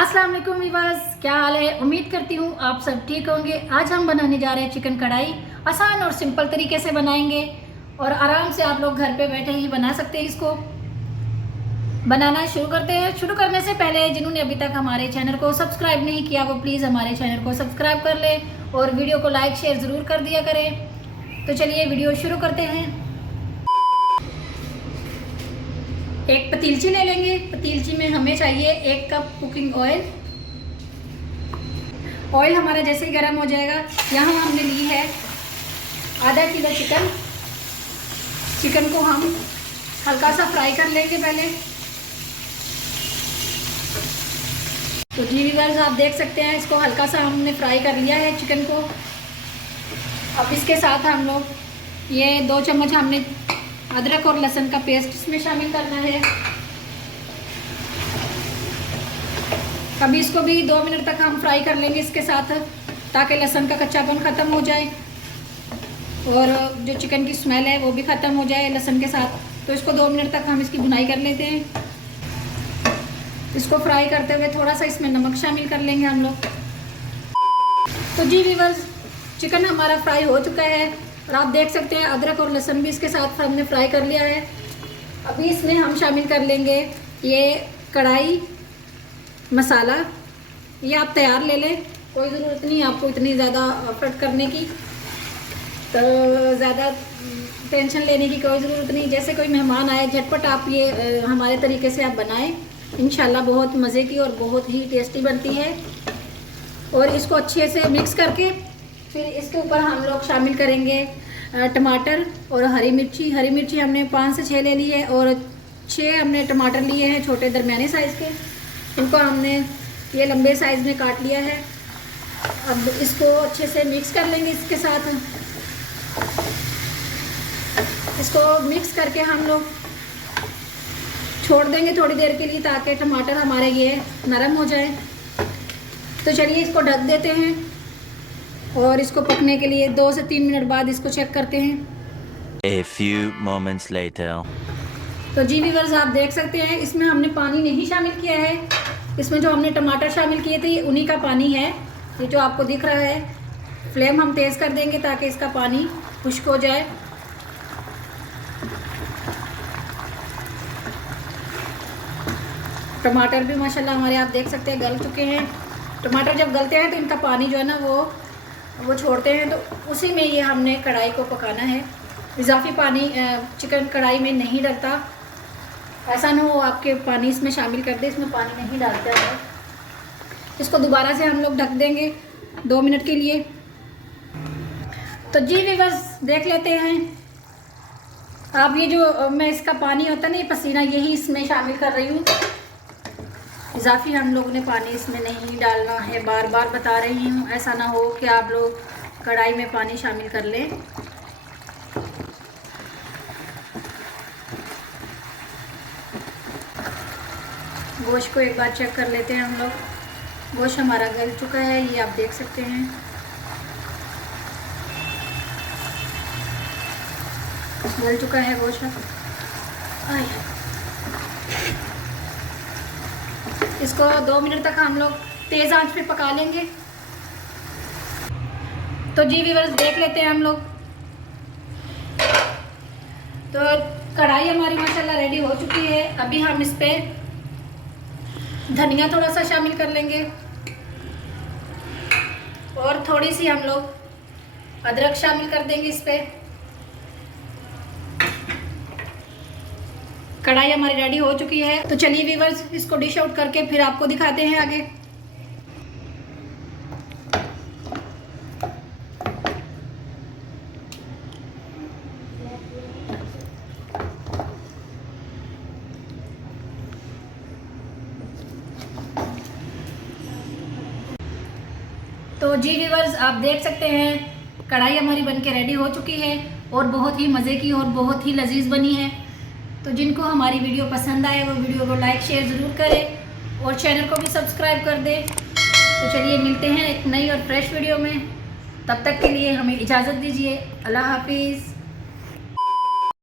अस्सलाम वालेकुम वीवर्स, क्या हाल है। उम्मीद करती हूँ आप सब ठीक होंगे। आज हम बनाने जा रहे हैं चिकन कढ़ाई। आसान और सिंपल तरीके से बनाएंगे और आराम से आप लोग घर पे बैठे ही बना सकते हैं। इसको बनाना शुरू करते हैं। शुरू करने से पहले जिन्होंने अभी तक हमारे चैनल को सब्सक्राइब नहीं किया वो प्लीज़ हमारे चैनल को सब्सक्राइब कर लें और वीडियो को लाइक शेयर ज़रूर कर दिया करें। तो चलिए वीडियो शुरू करते हैं। एक पतीलची ले लेंगे। पतीलची में हमें चाहिए 1 कप कुकिंग ऑयल। ऑयल हमारा जैसे ही गर्म हो जाएगा, यहाँ हमने ली है आधा किलो चिकन। चिकन को हम हल्का सा फ्राई कर लेंगे पहले। तो जी व्यूअर्स, आप देख सकते हैं इसको हल्का सा हमने फ्राई कर लिया है चिकन को। अब इसके साथ हम लोग ये 2 चम्मच हमने अदरक और लहसुन का पेस्ट इसमें शामिल करना है। अभी इसको भी 2 मिनट तक हम फ्राई कर लेंगे इसके साथ, ताकि लहसुन का कच्चापन ख़त्म हो जाए और जो चिकन की स्मेल है वो भी ख़त्म हो जाए लहसुन के साथ। तो इसको 2 मिनट तक हम इसकी भुनाई कर लेते हैं। इसको फ्राई करते हुए थोड़ा सा इसमें नमक शामिल कर लेंगे हम लोग। तो जी व्यूअर्स, चिकन हमारा फ्राई हो चुका है और आप देख सकते हैं अदरक और लहसुन भी इसके साथ हमने फ्राई कर लिया है। अभी इसमें हम शामिल कर लेंगे ये कढ़ाई मसाला। ये आप तैयार ले लें, कोई ज़रूरत नहीं आपको इतनी ज़्यादा एफर्ट करने की, तो ज़्यादा टेंशन लेने की कोई ज़रूरत नहीं। जैसे कोई मेहमान आए झटपट आप ये हमारे तरीके से आप बनाएं, इंशाल्लाह बहुत मज़े की और बहुत ही टेस्टी बनती है। और इसको अच्छे से मिक्स करके फिर इसके ऊपर हम लोग शामिल करेंगे टमाटर और हरी मिर्ची। हरी मिर्ची हमने 5 से 6 ले ली है और 6 हमने टमाटर लिए हैं छोटे दरमियाने साइज़ के। इनको हमने ये लंबे साइज़ में काट लिया है। अब इसको अच्छे से मिक्स कर लेंगे इसके साथ। इसको मिक्स करके हम लोग छोड़ देंगे थोड़ी देर के लिए, ताकि टमाटर हमारे ये नरम हो जाए। तो चलिए इसको ढक देते हैं और इसको पकने के लिए 2 से 3 मिनट बाद इसको चेक करते हैं। A few moments later. तो जी व्यूअर्स, आप देख सकते हैं इसमें हमने पानी नहीं शामिल किया है। इसमें जो हमने टमाटर शामिल किए थे ये उन्हीं का पानी है, ये जो आपको दिख रहा है। फ्लेम हम तेज़ कर देंगे ताकि इसका पानी खुश्क हो जाए। टमाटर भी माशाल्लाह हमारे आप देख सकते हैं गल चुके हैं। टमाटर जब गलते हैं तो इनका पानी जो है ना वो छोड़ते हैं, तो उसी में ये हमने कढ़ाई को पकाना है। इजाफी पानी चिकन कढ़ाई में नहीं डलता। ऐसा ना हो आपके पानी इसमें शामिल कर दे, इसमें पानी नहीं डालता है। इसको दोबारा से हम लोग ढक देंगे 2 मिनट के लिए। तो जी व्यूअर्स, देख लेते हैं आप, ये जो मैं इसका पानी होता है ना, ये पसीना, यही इसमें शामिल कर रही हूँ। इजाफी हम लोगों ने पानी इसमें नहीं डालना है, बार बार बता रही हूँ। ऐसा ना हो कि आप लोग कढ़ाई में पानी शामिल कर लें। गोश्त को एक बार चेक कर लेते हैं हम लोग। गोश्त हमारा गल चुका है, ये आप देख सकते हैं। गल चुका है गोश्त। इसको 2 मिनट तक हम लोग तेज़ आंच पे पका लेंगे। तो जी व्यूअर्स, देख लेते हैं हम लोग। तो कढ़ाई हमारी माशाल्लाह रेडी हो चुकी है। अभी हम इस पे धनिया थोड़ा सा शामिल कर लेंगे और थोड़ी सी हम लोग अदरक शामिल कर देंगे इस पे। कढ़ाई हमारी रेडी हो चुकी है। तो चलिए व्यूअर्स, इसको डिश आउट करके फिर आपको दिखाते हैं आगे। तो जी व्यूअर्स, आप देख सकते हैं कढ़ाई हमारी बनके रेडी हो चुकी है और बहुत ही मज़े की और बहुत ही लजीज बनी है। तो जिनको हमारी वीडियो पसंद आए वो वीडियो को लाइक शेयर ज़रूर करें और चैनल को भी सब्सक्राइब कर दें। तो चलिए मिलते हैं एक नई और फ्रेश वीडियो में। तब तक के लिए हमें इजाज़त दीजिए। अल्लाह हाफिज़।